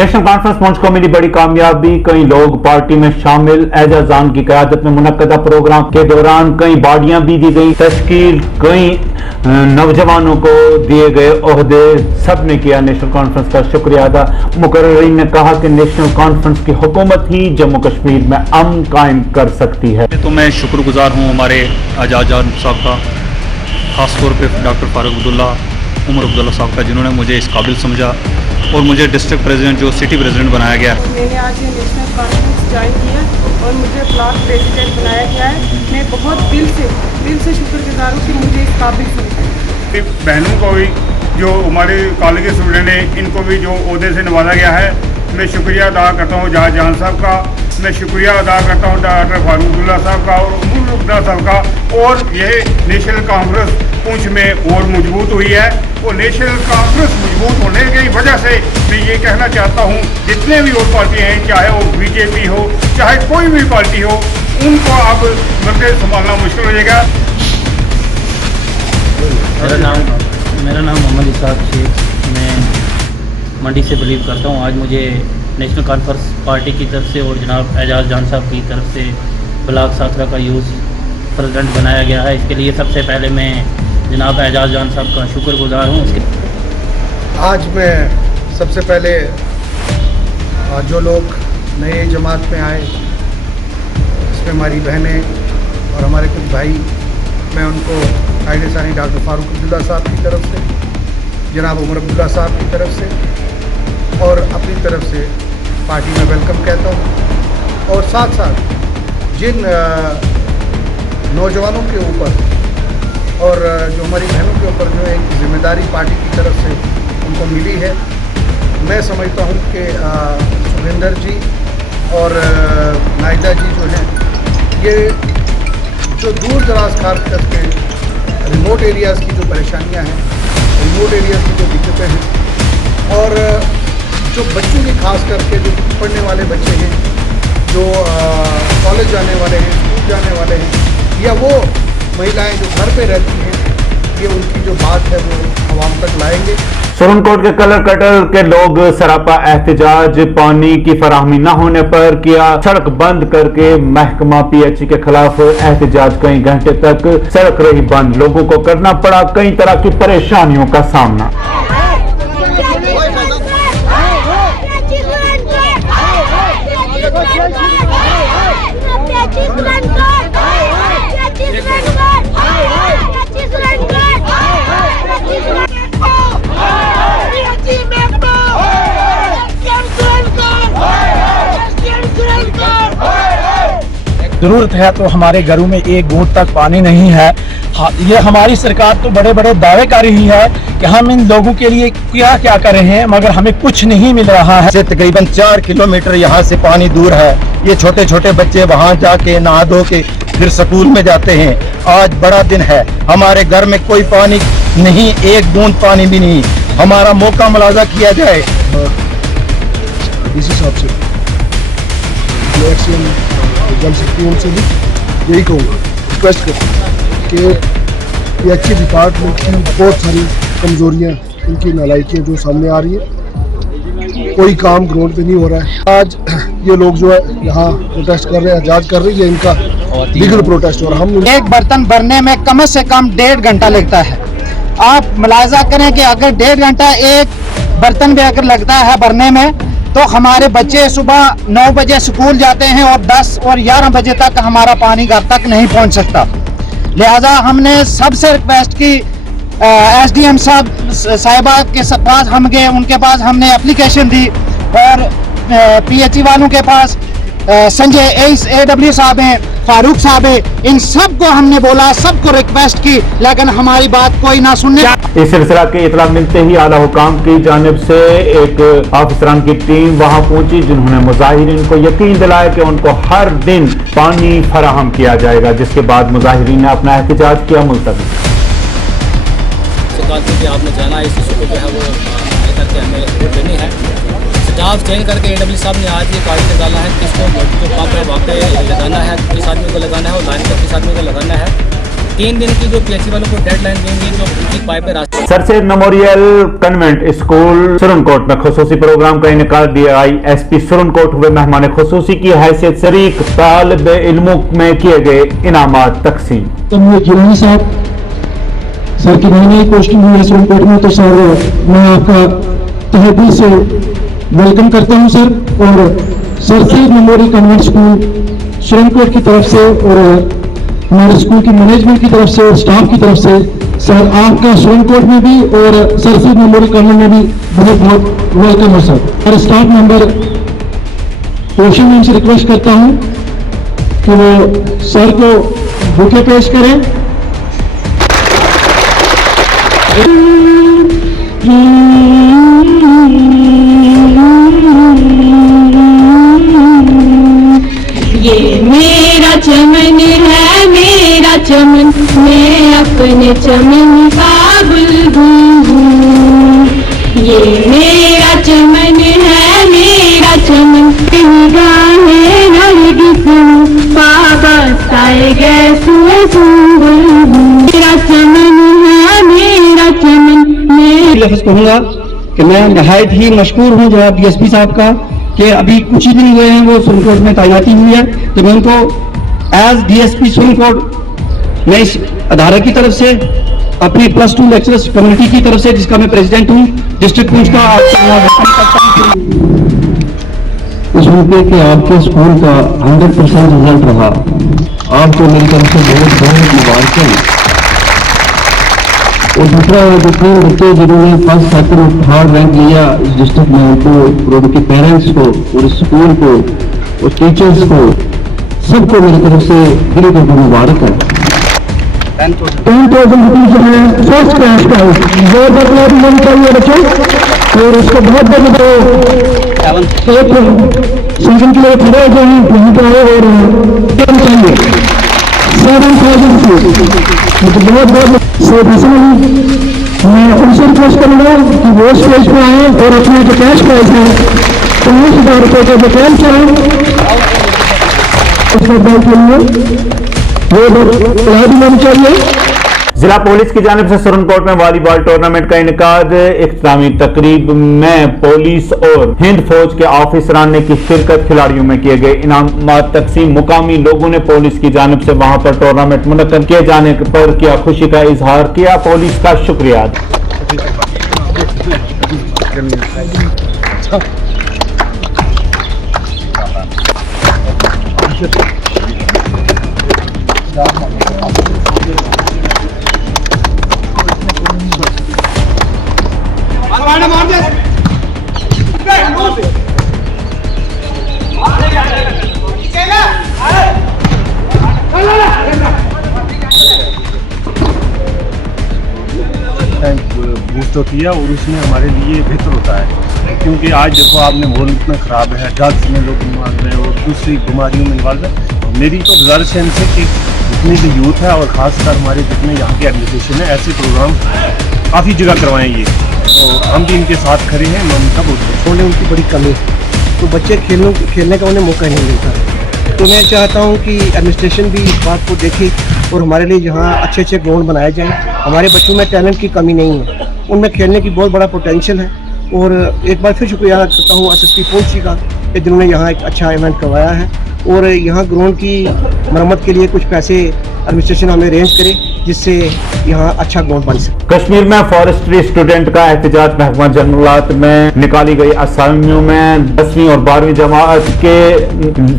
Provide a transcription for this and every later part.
National conference मंच को मिली बड़ी कामयाबी। कई लोग पार्टी में शामिल। एजाजान की क़यादत में मुनक्कदा प्रोग्राम के दौरान कई बॉडियां भी दी गई तश्कील, कई नौजवानों को दिए गए ओहदे। सब ने किया नेशनल कॉन्फ्रेंस का शुक्रिया अदा। मुकर्ररीन ने कहा कि नेशनल कॉन्फ्रेंस की हुकूमत ही जम्मू कश्मीर में अमन कायम कर सकती है। तो मैं शुक्रगुजार हूँ हमारे एजाजान साहब का, ख़ासतौर पर डॉक्टर फारूक अब्दुल्ला, उमर अब्दुल्ला साहब का, जिन्होंने मुझे इस काबिल समझा और मुझे डिस्ट्रिक्ट प्रेसिडेंट जो सिटी प्रेसिडेंट बनाया गया। मैंने आज ये नेशनल कॉन्फ्रेंस ज्वाइन किया और मुझे ब्लॉक प्रेसिडेंट बनाया गया है। मैं बहुत दिल से शुक्रगुजार हूँ कि मुझे इस काबिल समझा। बहनों को भी, जो हमारे कॉलेज के स्टूडेंट हैं, इनको भी जो ओहदे से नवाजा गया है, मैं शुक्रिया अदा करता हूँ जहां साहब का। मैं शुक्रिया अदा करता हूँ डॉक्टर फारूक अब्दुल्ला साहब का और उमर अब्दुल्ला साहब का। और यह नेशनल कॉन्फ्रेंस पूंछ में और मजबूत हुई है और नेशनल कॉन्फ्रेंस मजबूत होने की वजह से मैं ये कहना चाहता हूँ, जितने भी और पार्टियाँ हैं, चाहे वो बीजेपी हो, चाहे कोई भी पार्टी हो, उनको अब मर्कज़ संभालना मुश्किल हो जाएगा। मेरा नाम मोहम्मद इसाक शेख, मैं मंडी से बिलीव करता हूँ। आज मुझे नेशनल कॉन्फ्रेंस पार्टी की तरफ से और जनाब एजाज जान साहब की तरफ से ब्लॉक साथरा का यूथ प्रेसिडेंट बनाया गया है। इसके लिए सबसे पहले मैं जनाब एजाज जान साहब का शुक्रगुजार हूँ। आज मैं सबसे पहले जो लोग नए जमात में आए, इसमें हमारी बहनें और हमारे कुछ भाई, मैं उनको कायदे सानी डॉक्टर फारूक अब्दुल्ला साहब की तरफ से, जनाब उमर अब्दुल्ला साहब की तरफ से और अपनी तरफ से पार्टी में वेलकम कहता हूँ। और साथ साथ जिन नौजवानों के ऊपर और जो हमारी बहनों के ऊपर जो एक जिम्मेदारी पार्टी की तरफ से उनको मिली है, मैं समझता हूँ कि सुरेंद्र जी और नायदा जी जो हैं, ये जो दूर दराज खास करके रिमोट एरियाज़ की जो परेशानियाँ हैं, रिमोट एरियाज़ की जो दिक्कतें हैं, और जो बच्चों की खास करके जो पढ़ने वाले बच्चे हैं, जो कॉलेज जाने वाले हैं, स्कूल जाने वाले हैं, या वो महिलाएं जो घर पे रहती हैं, ये उनकी जो बात है वो आवाम तक लाएंगे। सुरनकोट के कलर कटर के लोग सरापा एहतजाज। पानी की फराहमी न होने पर किया सड़क बंद करके महकमा पीएचई के खिलाफ एहतजाज। कई घंटे तक सड़क रही बंद, लोगों को करना पड़ा कई तरह की परेशानियों का सामना। जरूरत है तो हमारे घरों में एक बूंद तक पानी नहीं है। ये हमारी सरकार तो बड़े बड़े दावे कर रही है कि हम इन लोगों के लिए क्या क्या कर रहे हैं, मगर हमें कुछ नहीं मिल रहा है। से तकरीबन 4 किलोमीटर यहाँ से पानी दूर है। ये छोटे छोटे बच्चे वहाँ जाके नहा धो के फिर स्कूल में जाते हैं। आज बड़ा दिन है, हमारे घर में कोई पानी नहीं, एक बूंद पानी भी नहीं। हमारा मौका मुलाजा किया जाए। इस हिसाब से जल सकती हूँ, उनसे भी यही कहूँगा, रिक्वेस्ट कर कि पीएचई डिपार्टमेंट की बहुत सारी कमजोरियाँ, इनकी नालायकियाँ जो सामने आ रही है। कोई काम ग्राउंड पे नहीं हो रहा है। आज ये लोग जो है यहाँ प्रोटेस्ट कर रहे हैं, आजाद कर रही है इनका लीगल प्रोटेस्ट। और हम एक बर्तन भरने में कम से कम 1.5 घंटा लगता है। आप मुलाजा करें कि अगर 1.5 घंटा एक बर्तन भी अगर लगता है भरने में, तो हमारे बच्चे सुबह 9 बजे स्कूल जाते हैं और 10 और 11 बजे तक हमारा पानी घर तक नहीं पहुंच सकता। लिहाजा हमने सबसे रिक्वेस्ट की, एसडीएम साहिबा के पास हम गए, उनके पास हमने एप्लीकेशन दी और पीएचई वालों के पास संजय AW साहब हैं, फारूक साहब है, इन सबको हमने बोला, सबको रिक्वेस्ट की, लेकिन हमारी बात कोई ना सुनने। इस सिलसिला की इतला मिलते ही आला हुकाम की जानिब से एक अफसरान की टीम वहां पहुंची, जिन्होंने मुजाहिरीन को यकीन दिलाया कि उनको हर दिन पानी फराहम किया जाएगा, जिसके बाद मुजाहिरीन ने अपना एहतजाज किया मुलतवी। आपने जाना इस इशू को जो है वो करके हमें वोट देनी है। स्टाफ चेंज करके AW साहब ने आज ये कागज डाला है कि इसको जो पंप है वहाँ पे लगाना है, 30 आदमी को लगाना है और लाइन पे 30 आदमी को लगाना है। 3 दिन की जो PHC वालों को डेडलाइन देंगे, जो उनकी पाइपें रास्ते। Sir Syed Memorial Convent School Surankot में खुसूसी प्रोग्राम का इनेकाद DISP सुरनकोट हुए मेहमान खुसूसी की हैसियत शरीक तालिब इल्मों में किए गए इनामात तकसीम। जिलानी साहब सर की नई नई पोस्टिंग हुई है सुरनकोट में, तो सर मैं आपका तहे दिल से वेलकम करता हूं सर। और sir Syed Memorial Convent School Surankot की तरफ से और हमारे स्कूल की मैनेजमेंट की तरफ से और स्टाफ की तरफ से सर आपका सुरनकोट में भी और सर सैयद मेमोरियल कन्वेंट में भी बहुत बहुत वेलकम है सर। और स्टाफ मेंबर पोशन मैम से रिक्वेस्ट करता हूं कि वो सर को बुके पेश करें। ये मेरा चमन है, मेरा चमन, मैं अपने चमन का बुलबुल हूँ। ये मेरा चमन है, मेरा चमन, निगाहें नरगिस पाबस्ताए गए सुंबुल हूँ। मेरा चमन है, मेरा चमन, मैं लफ्ज़ कहूँगा कि मैं नहायत ही मशकूर हूँ जनाब DSP साहब का कि अभी कुछ ही दिन हुए हैं वो सुरनकोट में तैनाती हुई है, तो मैं उनको एज DSP सुरनकोट मैं इस अदारे की तरफ से अपनी +2 लेक्चरर्स कम्युनिटी की तरफ से, जिसका मैं प्रेसिडेंट हूँ डिस्ट्रिक्ट पुलिस का, इस मौके के आपके स्कूल का 100% रिजल्ट रहा। आपको मेरी तरफ से बहुत बहुत मुबारक। और दूसरा जो 3 बच्चे जिन्होंने फर्स्ट सेकंड थर्ड रैंक लिया इस डिस्ट्रिक्ट में, उनको और उनके पेरेंट्स को और स्कूल को और टीचर्स को सबको मेरी तरफ से दिल को मुबारक है। 10,000 रुपीज जो है फर्स्ट क्लास का बहुत बदलाव होना चाहिए बच्चों, और उसको बहुत बदलाव सेकंड के लिए खड़े जो हैं वहीं पर आए और चाहिए 7,000 रुपीज बहुत बहुत। सो पर्सनली मैं उनसे रिक्वेस्ट करूँगा कि वो स्टेज पर आए और अपने जो कैश प्राइस है 19,000 रुपये का जो कैश है उस फुटबॉल के लिए वो भी होनी चाहिए। जिला पुलिस की जानिब से सुरनकोट में वॉलीबॉल टूर्नामेंट का इनेकाद इख्तितामी तकरीब में पुलिस और हिंद फौज के ऑफिसरान ने की शिरकत, खिलाड़ियों में किए गए इनामात तकसीम। मुकामी लोगों ने पुलिस की जानिब से वहां पर टूर्नामेंट मुनक्कद किए जाने पर किया खुशी का इजहार किया, पुलिस का शुक्रिया। बूस्ट होती है और उसमें हमारे लिए बेहतर होता है, क्योंकि आज देखो आपने माहौल इतना ख़राब है, ड्रग्स में लोग इन्वॉल्व हैं और दूसरी बीमारियों में इन्वॉल्व है। मेरी तो गुजारिश है इनसे कि जितनी भी यूथ है और ख़ासकर हमारे जितने यहाँ के एडमिनिस्ट्रेशन है, ऐसे प्रोग्राम काफ़ी जगह करवाएं ये, तो हम भी इनके साथ खड़े हैं। मैं उनका बोलता हूँ उनकी बड़ी कमी, तो बच्चे खेलने का उन्हें मौका नहीं मिलता। तो मैं चाहता हूँ कि एडमिनिस्ट्रेशन भी इस बात को देखे और हमारे लिए जहाँ अच्छे अच्छे ग्राउंड बनाए जाएँ। हमारे बच्चों में टैलेंट की कमी नहीं है, उनमें खेलने की बहुत बड़ा पोटेंशियल है। और एक बार फिर शुक्रिया अदा करता हूँ SSP पुंछ जी का कि जिन्होंने यहाँ एक अच्छा इवेंट करवाया है और यहाँ ग्राउंड की मरम्मत के लिए कुछ पैसे एडमिनिस्ट्रेशन हमें अरेंज करे जिससे यहाँ अच्छा ग्राउंड बन सके। कश्मीर में फॉरेस्ट्री स्टूडेंट का एहतजाज महकमा जंगलात में निकाली गई असामियों में 10वीं और 12वीं जमात के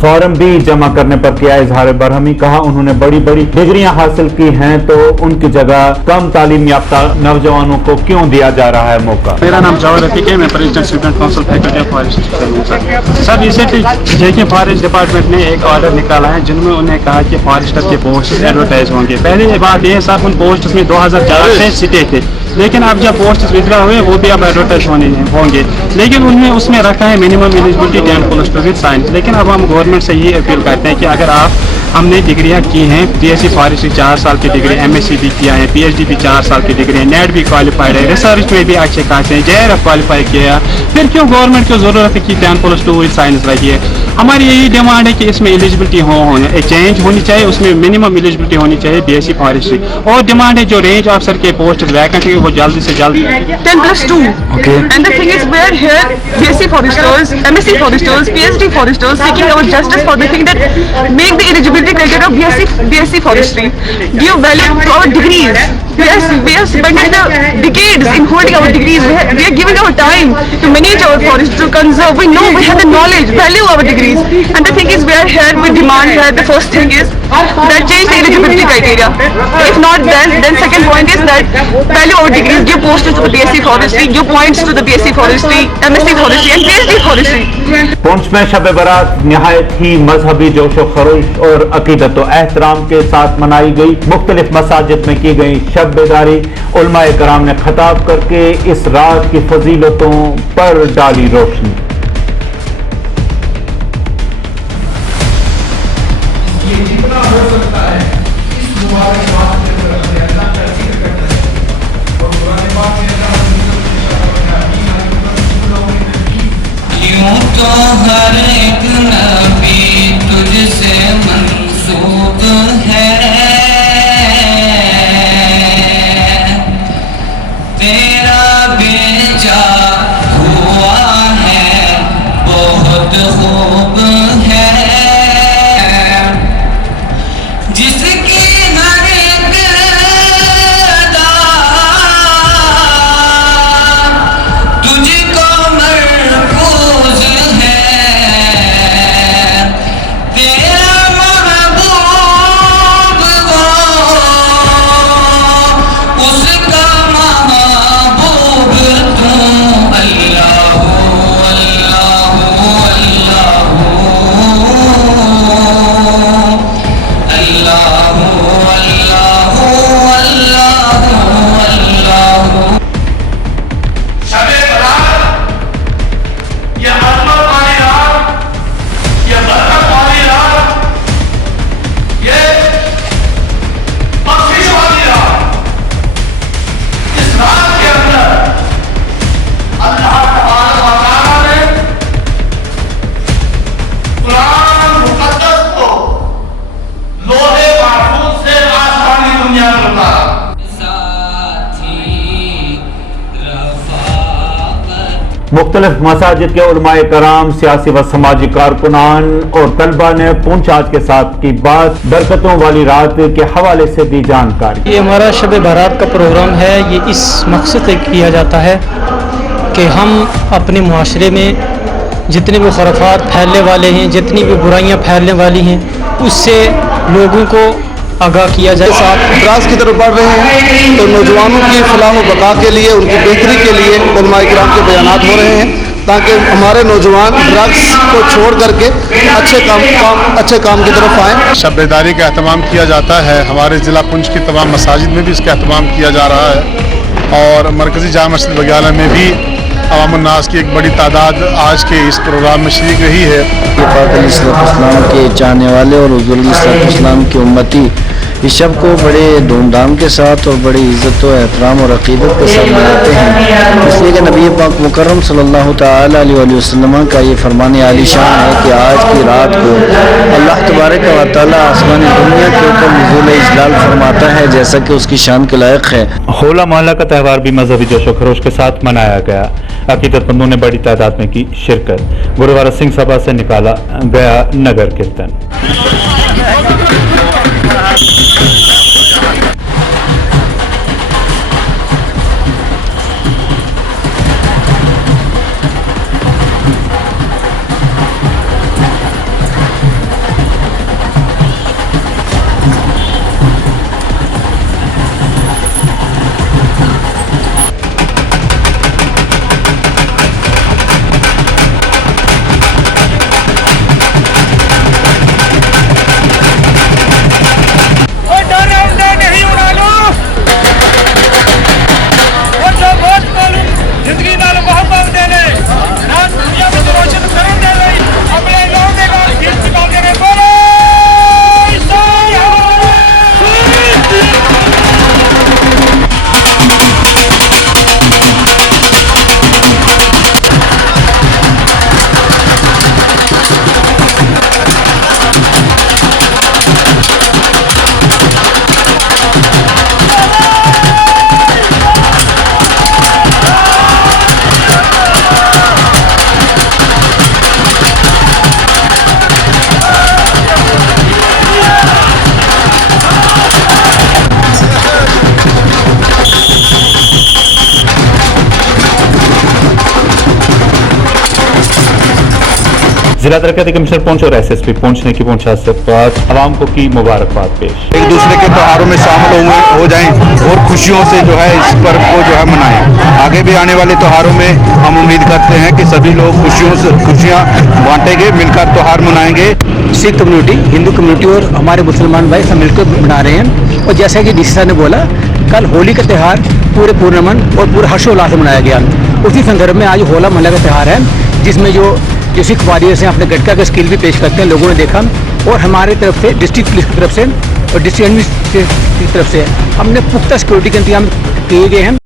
फॉर्म भी जमा करने पर किया इजहार बरहमी। कहा उन्होंने बड़ी बड़ी डिग्रियां हासिल की हैं तो उनकी जगह कम तालीम याफ्ता नौजवानों को क्यों दिया जा रहा है मौका। मेरा नाम जावेद रफीक है, मैं president student council faculty of forest. सब रिसेंटली जेके फॉरेस्ट डिपार्टमेंट ने एक ऑर्डर निकाला है जिनमें उन्हें कहा कि फॉरेस्टर के पोस्ट एडवर्टाइज होंगे। पहले बात यह साहब उन पोस्ट में 2004 से सिटे थे, लेकिन अब जब पोस्ट विड्रॉ हुए वो भी अब एडवर्टाइज होंगे, लेकिन उनमें उसमें रखा है मिनिमम एलिजिबिलिटी 10+2 विद साइंस। लेकिन अब हम गवर्नमेंट से ये अपील करते हैं कि अगर हमने डिग्रियां की हैं, BSc फॉरेस्ट्री 4 साल की डिग्री, MSc भी किया है, PhD भी 4 साल की डिग्री है, नेट भी क्वालिफाइड है, रिसर्च में भी अच्छे खासे हैं, JRF क्वालिफाई किया, फिर क्यों गवर्नमेंट को जरूरत है कि 10+2 विद साइंस रखिए। हमारी यही डिमांड है कि इसमें एलिजिबिलिटी होनी चेंज होनी चाहिए, उसमें मिनिमम एलिजिबिलिटी होनी चाहिए बीएससी फॉरेस्ट्री। और डिमांड है जो रेंज ऑफिसर के पोस्ट वैकेंट है वो जल्दी से जल्दी 10+2. Okay. And the thing is, we're here, BSc foresters, MSc foresters, PhD foresters, seeking our justice for the thing that make the eligibility criteria of BSc forestry. Give value to our degrees. We are spending the decades in holding our degrees. We are giving our time to manage our forests, to conserve. We know we have the knowledge, value our degrees. And the thing is, we are here, we demand here. The first thing is that change the eligibility criteria. If not, then second point is that value our degrees, give posts to the BSc forestry, give points to the BSc forestry, MSc forestry and PhD forestry. Poonch में शब बारात निहायत ही मजहबी जोश व खरोश और अकीदत व एहतराम के साथ मनाई गई। मुख्तलिफ मसाजिद में की गई शब बेदारी। उलमाए कराम ने खिताब करके इस रात की फजीलतों पर डाली रोशनी। तो हर एक नबी तुझसे मंसूब है, तेरा बेचा हुआ है बहुत खूब है, जिसकी हर एक अदा तुझको मरकूज है, तेरा महबूब वो उसका महबूब तू। अल्लाह अल्लाह अल्लाह अल्लाह अल्लाह अल्लाह। शबे बरात ये अज़मत वाली रात, ये बरकत वाली रात, ये बख्शिश वाली रात, इस रात के अंदर अल्लाह तबारक व तआला ने कुरान मुक़द्दस को लोहे महफूज से आसमानी दुनिया में उतारा। मुख्तलिफ मसाजिद के उलमाए कराम, सियासी व समाजी कारकुनान और तलबा ने पुंछ आज के साथ की बात बरकतों वाली रात के हवाले से दी जानकारी। ये हमारा शब बारात का प्रोग्राम है। ये इस मकसद से किया जाता है कि हम अपने मुआशरे में जितने भी खुराफात फैलने वाले हैं, जितनी भी बुराइयां फैलने वाली हैं, उससे लोगों को आगाह किया जाए। साथ इतराज़ की तरफ बढ़ रहे हैं तो नौजवानों की फलाह व बका के लिए, उनकी बेहतरी के लिए उलमाए किराम के बयानात हो रहे हैं ताकि हमारे नौजवान ड्रग्स को छोड़ करके अच्छे काम की तरफ आएँ। शब बेदारी का एहतमाम किया जाता है। हमारे ज़िला पुंछ की तमाम मसाजिद में भी इसका एहतमाम किया जा रहा है और मरकज़ी जामा मस्जिद बग्याला में भी अवामुन्नास की एक बड़ी तादाद आज के इस प्रोग्राम में शरीक रही है। पाक अलैहिस्सलाम के चाहने वाले और हुज़ूर अलैहिस्सलाम के उम्मती इस शब को बड़े धूमधाम के साथ और बड़ी इज़्ज़त और एहतराम और अक़ीदत के साथ मनाते हैं, इसलिए कि नबी पाक मुकर्रम सल्लल्लाहु तआला अलैहि वसल्लम का ये फरमान आलीशान है कि आज की रात को अल्लाह तबारक व तआला आसमानी दुनिया के ऊपर नुज़ूल इजलाल फरमाता है जैसा कि उसकी शान के लायक है। होला मोहल्ला का त्यौहार भी मजहबी जोश व खरोश के साथ मनाया गया। अकीदतमंदों ने बड़ी तादाद में की शिरकत। गुरुवार सिंह सभा से निकाला गया नगर कीर्तन। जिला तरक्याती कमिश्नर पुंछ और SSP पुंछ ने की पुंछ पर आवाम को की मुबारकबाद पेश। एक दूसरे के त्योहारों में शामिल हो जाएं और खुशियों से जो है इस पर्व को जो है मनाएं। आगे भी आने वाले त्योहारों में हम उम्मीद करते हैं कि सभी लोग खुशियां बांटेंगे, मिलकर त्योहार मनाएंगे। सिख कम्युनिटी, हिंदू कम्युनिटी और हमारे मुसलमान भाई सब मिलकर मना रहे हैं। और जैसा कि डीसी साहब ने बोला, कल होली का त्यौहार पूरे पूर्णमन और पूरे हर्षोल्लास से मनाया गया। उसी संदर्भ में आज होला मोहल्ला का त्यौहार है, जिसमें जो सिख वॉरियर्स हैं अपने गटका का स्किल भी पेश करते हैं, लोगों ने देखा। और हमारे तरफ से डिस्ट्रिक्ट पुलिस की तरफ से और डिस्ट्रिक्ट एडमिनिस्ट्रेशन की तरफ से हमने पुख्ता सिक्योरिटी के इंतजाम किए गए हैं।